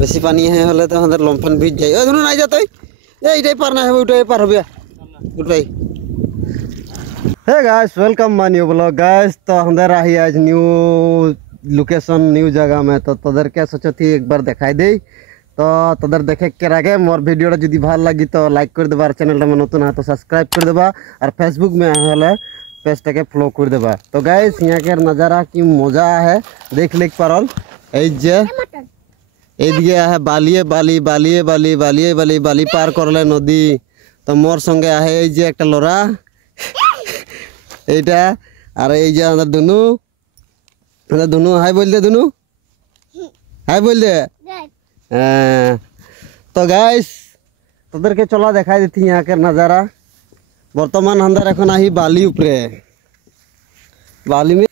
বেশি পানি হলে তো আমাদের লম্ফন ভিজ যায়। ওই ধরুন নাই যা তুই এইটাই পার না হবে ওইটাই পার হবে ওটাই। Hey guys welcome my new blog guys. तो हमारे रही आज न्यू लोकेशन न्यू जगह में तो तदर के सोचो थी एक बार दिखाई दे। तो तदर देखे के आगे मोर वीडियो जो भल लगी तो लाइक कर देबा, चैनल में नतून है तो सब्सक्राइब कर देबा और फेसबुक में हले पेज के फॉलो कर देबा। तो गाइस यहाँ के नज़ारा की मजा है देख लिख पारल एदिके है बालिए बाली बालिए बाली बालिए बाली बाली पार करले नदी। तो मोर संगे है एक लड़ा এইটা আর এই যে আমাদের দুনু দুনু হাই বল দে দুনু হাই বল দে। तो गाइस তোদের के चला दिखाई देती यहाँ के नज़ारा। बर्तमान अंदर এখন আহি বালি উপরে बाली में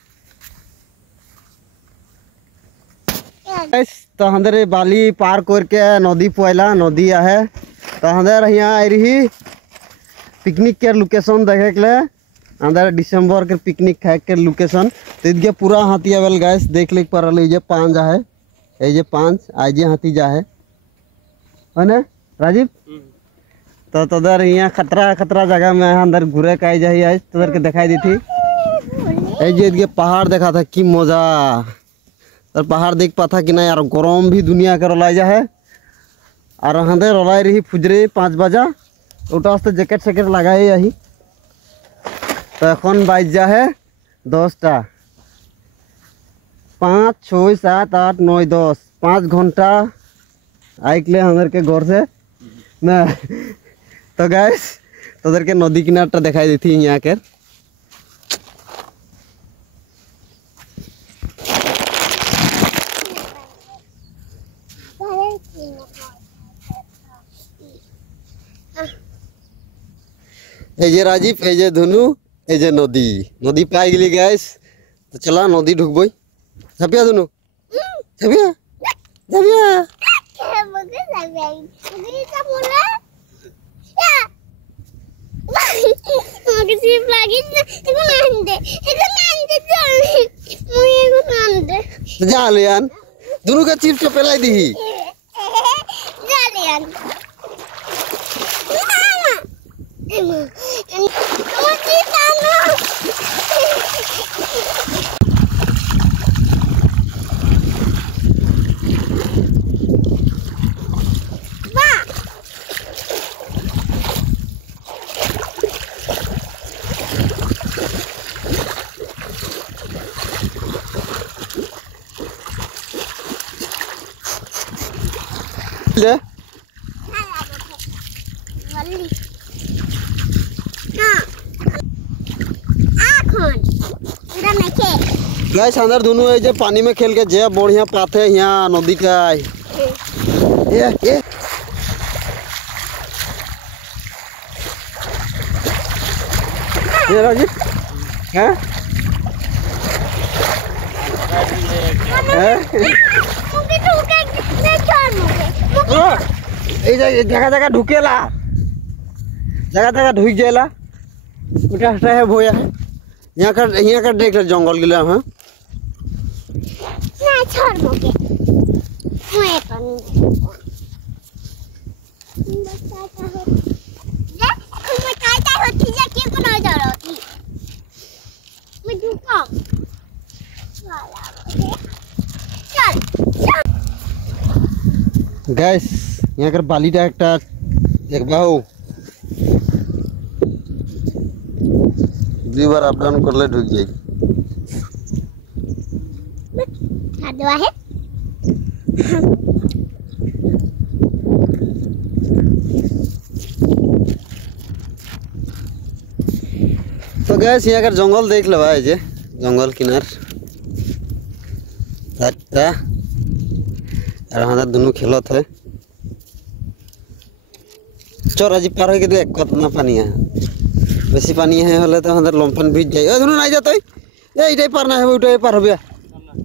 गाइस। तो अंदर बाली पार करके नदी पहला नदी है। तो अंदर यहाँ आई रही पिकनिक के लोकेशन देखे के लिए अंदर दिसंबर के पिकनिक खाए के लोकेशन। तो इधर पूरा हाथी आवेल गाइस देख लिख पर ये पांच है ये पांच आज हाथी जा है ना राजीव। तो तदर यहाँ खतरा खतरा जगह में अंदर घूरे का जाए आज तदर के दिखाई दी थी ये पहाड़ देखा था कि मजा। और पहाड़ देख पाता कि ना यार गरम भी दुनिया के रोलाई जा है और अंदर रोलाई रही फुजरे 5 बजा उठा जैकेट सैकेट लगाए यही। तो এখন बाज जा है 10टा 5 6 7 8 9 10 5 घंटा आइकले हमारे के घर से ना। तो गाइस तोदर के नदी किनारा दिखाई देती यहाँ के ये राजीव ये धुनु ये नदी नदी पाई गली गाइस। तो चला नदी ढुकबई छपिया दुनु छपिया छपिया जा लियान दुनु का चिप्स तो पेलाई दी गाइस अंदर दोनों ये पानी में खेल के जे बढ़िया पाते यहाँ नदी का ये राजीव हैं जगह जगह ढुकेला जगह जगह ढुक जाएला उठा है भोया है यहाँ का देख ले जंगल गिला है ना छोड़ मोके मैं पानी बताता हूं ये मैं बताता हूं तुझे क्यों बना जा रही मैं झुका चल गाइस यहाँ कर बालीटा একটা দেখবাও दुई बार अप डाउन कर ले ढुक जाए है। तो गैस यहाँ का जंगल देख लो भाई जे जंगल किनार और हमारा दोनों खेलत है। चल आज पार हो देख कितना पानी है बेसी पानी हले तो हमारे लम्फन ভিজ যায়। ওই ধরুন নাই যা তুই এইটাই পার না হবে ওইটাই পার হবে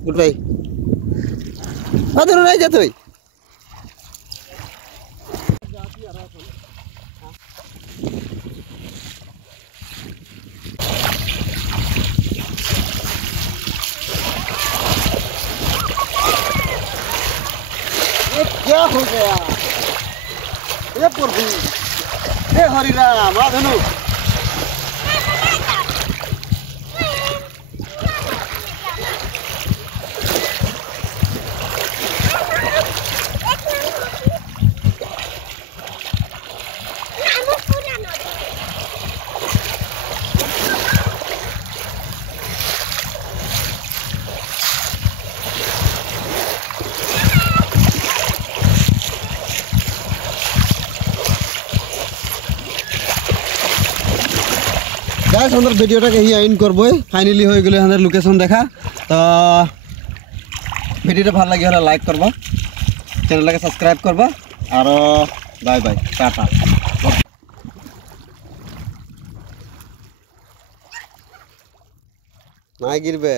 ওটাই ধরুন নাই যা তুই ये क्या हो गया? ये प्रभु, हे हरि राम, आ धनु। गाइस हमर भिडियोटा के ही एंड करबो। फाइनली हो गेले हमर लोकेशन देखा। तो भिडियोटा ভালো লাগি হলে লাইক করবা, চ্যানেলটাকে সাবস্ক্রাইব করবা আর বাই বাই টাটা। না গিরবে